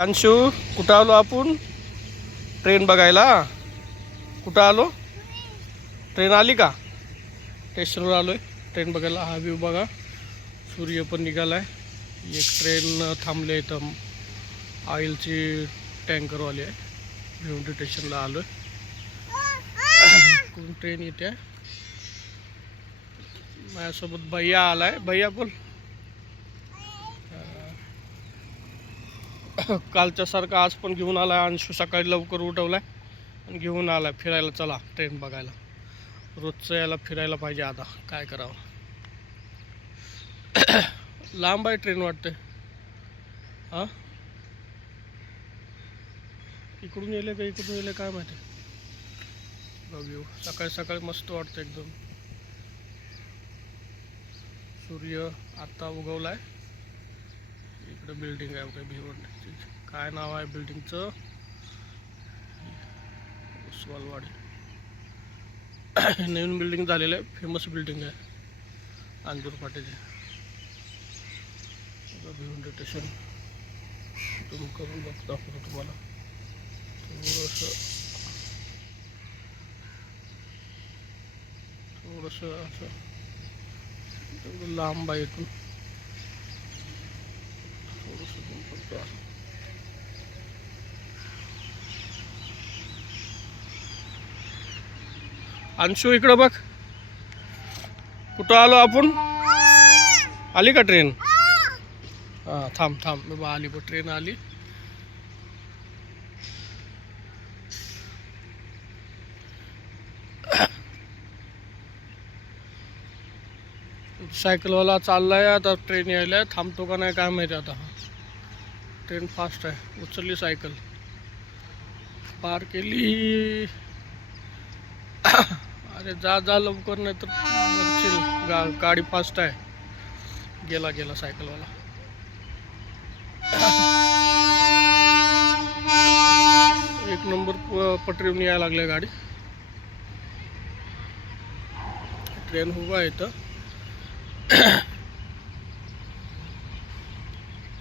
अंशू, कुठं आलो आपण? ट्रेन बघायला. कुठं आलो? ट्रेन आली का? स्टेशनवर आलोय ट्रेन बघायला. हा व्ह्यू बघा, सूर्य पण निघालाय. एक ट्रेन थांबले इथं, ऑइलची टँकरवाली आहे. भिवंडी स्टेशनला आलोय. कोण ट्रेन येते? माझ्यासोबत भैया आलाय. भैया बोल. कालच्या सारखं आज पण घेऊन आलाय. अंशू सकाळी लवकर उठवलाय आणि घेऊन आलाय फिरायला. चला ट्रेन बघायला. रोजचं याला फिरायला पाहिजे. आता काय करावं. लांब आहे ट्रेन वाटते. हां, इकडून येले का इकडून येले काय माहिती. बघू. सकाळी सकाळी मस्त वाटतं एकदम. सूर्य आता उगवलाय. इकडे बिल्डिंग आहे काय भिवंडी. काय नाव आहे बिल्डिंगचं? उस्वालवाडी. नवीन बिल्डिंग झालेलं आहे. फेमस बिल्डिंग आहे अंजूर फाट्याची. भिवंडी स्टेशन तुम्ही करून दाखवतो तुम्हाला. थोडंसं असं लांब आहे इथून. थोडंसं फक्त असं. अंशू इकडं बघ. कुठं आलो आपण? आली का ट्रेन? हां, थांब थांब. बाबा आली बघ, ट्रेन आली. सायकलवाला चाललाय. आता ट्रेन यायला. थांबतो का नाही काय माहिती. आता ट्रेन फास्ट आहे. उचलली सायकल, पार केली. अरे जा जा लवकर, नाही तर मरशील. गाडी फास्ट आहे. गेला गेला सायकलवाला. एक नंबर पटरीवरून यायला लागल्या गाडी. ट्रेन उभा आहे इथं.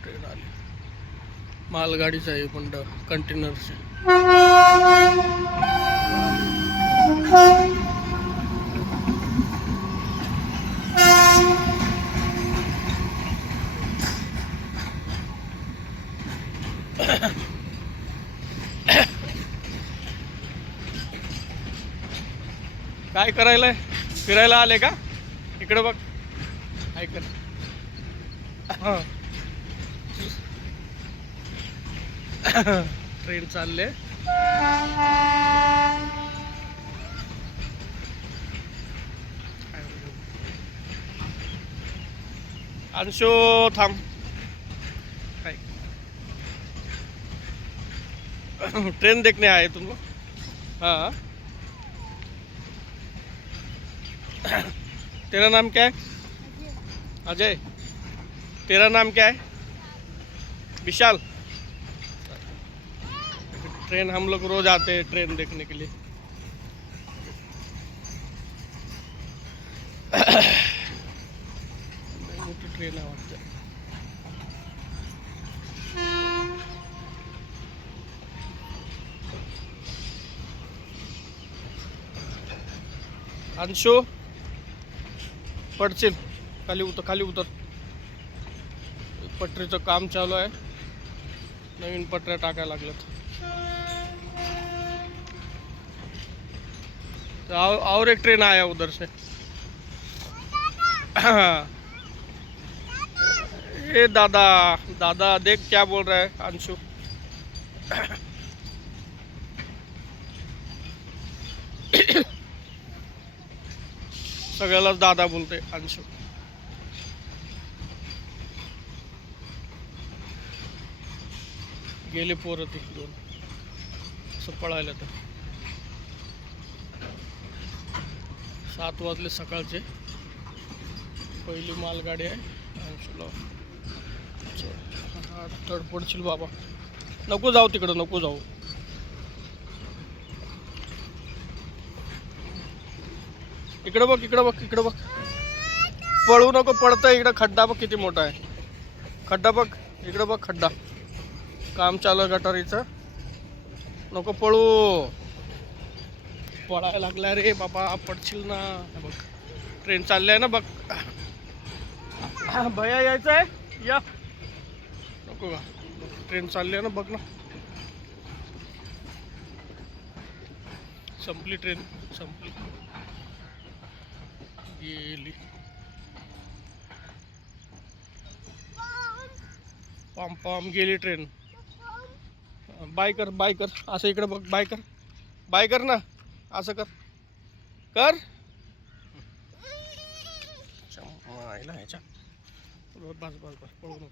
ट्रेन आली. मालगाडीच आहे पण कंटेनरची. काय करायला? फिरायला आले का? इकडे बघ. ऐक हां. ट्रेन चालले. अंशू थांब. काय ट्रेन देखने आए तुम लोग? हाँ. तेरा नाम क्या है? अजय. तेरा नाम क्या है? विशाल. ट्रेन हम लोग रोज आते हैं ट्रेन देखने के लिए. मोठी ट्रेन आहे वाटतं. अंशू पडशील. खाली उतर, खाली उतर. पटरीचं काम चालू आहे. नवीन पटऱ्या टाकायला लागल्यात. और एक ट्रेन आया उधर से. ये दादा दादा देख क्या बोल रहा है अंशु. सगळ्यालाच दादा बोलते अंशु. गेले पोरं ती दोन असं पळायला. तर 7 वाजले सकाळचे. पहिली मालगाडी आहे. अंशूला तडपडशील बाबा. नको जाऊ तिकडं, नको जाऊ. इकडं बघ, इकडं बघ, इकडं बघ. पळू नको, पडतं. इकडं खड्डा बघ किती मोठा आहे. खड्डा बघ, इकडं बघ खड्डा. काम चालू आहे गटारीचं. नको पळू, पळायला लागला रे बाबा, पडशील ना. हे बघ ट्रेन चालली आहे ना बघ. भैया यायचं आहे या. नको का, ट्रेन चालली आहे ना बघ ना. संपली ट्रेन, संपली, गेली. पाम पाम गेली ट्रेन. बाय कर, बाय कर, असं इकडे बघ, बाय कर, बाय कर ना, असं कर, कर. ह्याच्या बस बस बस, पळू नको.